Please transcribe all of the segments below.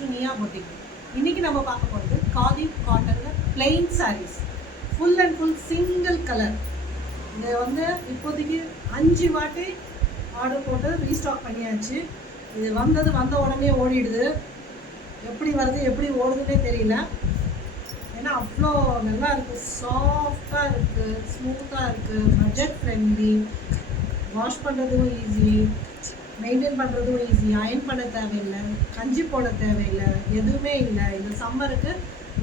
To நியா boutique. இன்றைக்கி நம்ம பார்க்க போகிறது காதி காட்டனில் plain saris, full and full single colour. இதை வந்து இப்போதைக்கு 5 வாட்டி ஆர்டர் போட்டு ரீஸ்டாக் பண்ணியாச்சு. இது வந்த உடனே ஓடிடுது. எப்படி வருது எப்படி ஓடுதுன்னே தெரியல. ஏன்னா அவ்வளோ நல்லா இருக்குது, சாஃப்டாக இருக்குது, ஸ்மூத்தாக இருக்குது, பட்ஜெட் ஃப்ரெண்ட்லி, வாஷ் பண்ணுறதும் ஈஸி, மெயின்டைன் பண்ணுறதும் ஈஸி, அயன் பண்ண தேவையில்லை, கஞ்சி போட தேவையில்லை, எதுவுமே இல்லை. இந்த சம்மருக்கு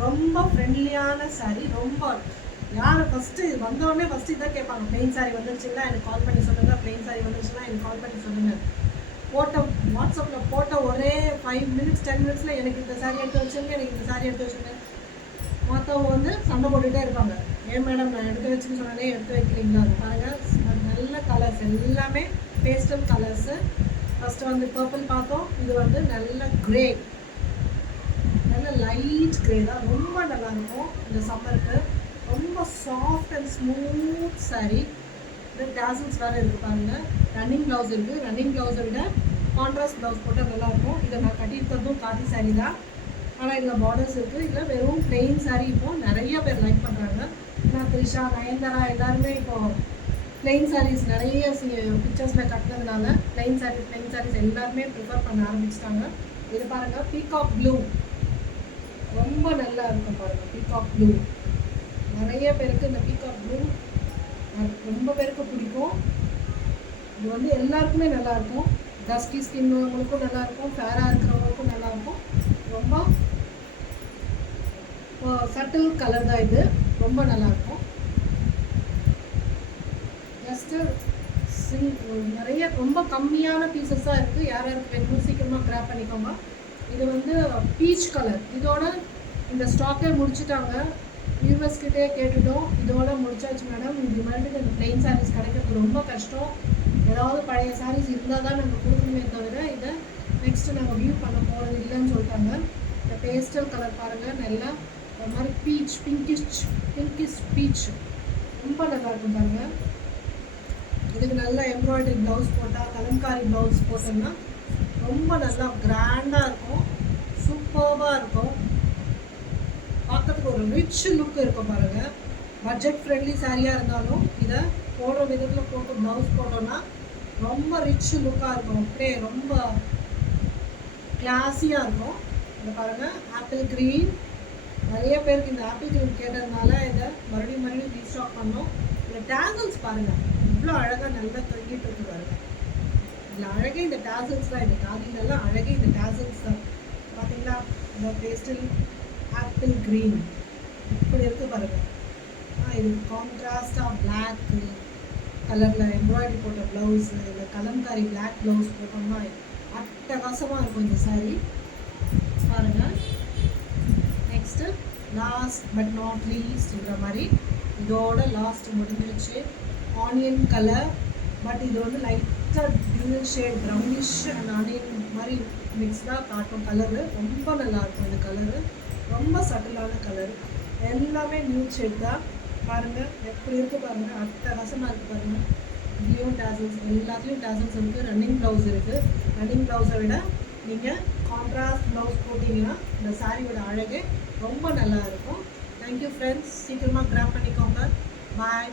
ரொம்ப ஃப்ரெண்ட்லியான சாரீ. ரொம்ப யார் ஃபஸ்ட்டு வந்தோடனே ஃபஸ்ட்டு இதான் கேட்பாங்க, ப்ளெயின் சாரீ வந்துருச்சுன்னா எனக்கு கால் பண்ணி சொல்லுங்கள், ப்ளெயின் சாரீ வந்துருச்சுன்னா எனக்கு கால் பண்ணி சொல்லுங்கள். வாட்ஸ்அப்பில் போட்ட ஒரே 5 மினிட்ஸ் 10 மினிட்ஸில் எனக்கு இந்த சாரீ எடுத்து வச்சுருங்க, எனக்கு இந்த சாரீ எடுத்து வச்சுருங்க. மற்றவங்க வந்து சண்டை போட்டுகிட்டே இருப்பாங்க, ஏன் மேடம் நான் எடுத்து வச்சுன்னு சொன்னாலே எடுத்து வைக்கிறீங்களா. அது பாருங்கள், நல்ல கலர்ஸ் எல்லாமே பேஸ்டல் கலர்ஸு. ஃபஸ்ட்டு வந்து பர்பிள் பார்த்தோம், இது வந்து நல்ல க்ரே, நல்ல லைட் க்ரே தான், ரொம்ப நல்லாயிருக்கும் இந்த சம்மருக்கு. ரொம்ப சாஃப்ட் அண்ட் ஸ்மூத் சாரீ. இது டேசல்ஸ் வேறு இருக்குது பாருங்கள். ரன்னிங் ப்ளவுஸ் இருக்குது. ரன்னிங் ப்ளவுஸை விட கான்ட்ராஸ்ட் ப்ளவுஸ் போட்டால் நல்லாயிருக்கும். இதை நான் கட்டியிருக்கிறதும் காதி சாரீ தான், ஆனால் இதில் பார்டர்ஸ் இருக்குது. இதில் வெறும் பிளெயின் சாரீ இப்போது நிறைய பேர் லைக் பண்ணுறாங்க. நான் த்ரிஷா, நயன்தாரா எல்லாருமே இப்போது பிளெயின் சாரீஸ் நிறைய பிக்சர்ஸில் கட்டினதுனால பிளெயின் சாரீஸ் எல்லாருமே ப்ரிஃபர் பண்ண ஆரம்பிச்சிட்டாங்க. இது பாருங்கள், பீகாக் ப்ளூ ரொம்ப நல்லா இருக்கும் பாருங்கள். பீகாக் ப்ளூ நிறைய பேருக்கு இந்த பீகாக் ப்ளூ ரொம்ப பேருக்கு பிடிக்கும். இது வந்து எல்லாருக்குமே நல்லாயிருக்கும். டஸ்கி ஸ்கின்னுங்களுக்கும் நல்லாயிருக்கும், ஃபேராக இருக்கிறவங்களுக்கும் நல்லாயிருக்கும். ரொம்ப சட்டில் கலர் தான் இது, ரொம்ப நல்லாயிருக்கும். ஜஸ்ட்டு நிறைய ரொம்ப கம்மியான பீசஸாக இருக்குது. யார் யாருக்கு வேணுமோ சீக்கிரமாக கிராப் பண்ணிக்கோங்க. இது வந்து பீச் கலர். இதோட இந்த ஸ்டாக்கே முடிச்சுட்டாங்க. யூஎஸ்கிட்டே கேட்டுட்டோம், இதோட முடிச்சாச்சு மேடம். இது மாதிரி இந்த பிளெயின் சாரீஸ் கிடைக்கிறது ரொம்ப கஷ்டம். ஏதாவது பழைய சாரீஸ் இருந்தால் தான் நாங்கள் கொடுக்கணுமே தவிர இதை நெக்ஸ்ட்டு நாங்கள் வியூ பண்ண போகிறது இல்லைன்னு சொல்லிட்டாங்க. இந்த பேஸ்டல் கலர் பாருங்கள், நல்லா ஒரு மாதிரி பிங்கிஷ் பீச் ரொம்ப நல்லா இருக்கும் பாருங்கள். இதுக்கு நல்லா எம்ப்ராய்டரி ப்ளவுஸ் போட்டால், கலம்காரி ப்ளவுஸ் போட்டோம்னா ரொம்ப நல்லா கிராண்டாக இருக்கும், சூப்பர்பாக இருக்கும். பார்க்கறதுக்கு ஒரு ரிச் லுக் இருக்கும் பாருங்கள். பட்ஜெட் ஃப்ரெண்ட்லி சாரியாக இருந்தாலும் இதை போடுற விதத்தில் போட்டு ப்ளவுஸ் போட்டோன்னா ரொம்ப ரிச் லுக்காக இருக்கும். அப்படியே ரொம்ப கிளாஸியாக இருக்கும். இதை பாருங்கள், ஆப்பிள் க்ரீன். நிறைய பேருக்கு இந்த ஆப்பிள் க்ரீன் கேட்டதுனால இதை மறுபடியும் ரீஸ்டாக் பண்ணோம். இந்த டேசல்ஸ் பாருங்கள், இவ்வளோ அழகாக நல்லா தொங்கிட்டு இருக்கு பாருங்கள். இதில் அழகே இந்த டேசல்ஸ் தான். இந்த காதிலெல்லாம் அழகே இந்த டேசல்ஸ் தான். பார்த்தீங்களா, இந்த பேஸ்டல் ஆப்பிள் க்ரீன் இப்படி இருக்குது பாருங்கள். இது கான்ட்ராஸ்டாக பிளாக் கலரில் எம்ப்ராய்டரி போட்ட ப்ளவுஸு, இல்லை கலம்காரி பிளாக் ப்ளவுஸ் போட்டோம்னா அட்டகாசமாக இருக்கும் இந்த சாரீ பாருங்கள். நெக்ஸ்ட்டு லாஸ்ட் பட் நாட் லீஸ்ட்ன்ற மாதிரி இதோட லாஸ்ட் முடிஞ்சிருச்சு. ஆனியன் கலர், பட் இது வந்து லைட்டாக dual shade brownish and onion மாதிரி மிக்ஸ்டாக காட்டும் கலரு. ரொம்ப நல்லாயிருக்கும் இந்த கலரு, ரொம்ப சட்டிலான கலர். எல்லாமே நியூ ஷேட் தான் பாருங்கள். எப்படி இருக்குது பாருங்கள், அட்டகாசமாக இருக்குது பாருங்கள். இதுலேயும் டேசல்ஸ், எல்லாத்துலேயும் டேசல்ஸ் இருக்குது. ரன்னிங் ப்ளவுஸ் இருக்குது. ரன்னிங் ப்ளவுஸை விட நீங்கள் கான்ட்ராஸ்ட் ப்ளவுஸ் போட்டிங்கன்னா இந்த சாரியோட அழகே ரொம்ப நல்லா இருக்கும். தேங்க்யூ ஃப்ரெண்ட்ஸ், சீக்கிரமாக கிராப் பண்ணிக்கோங்க. பாய்.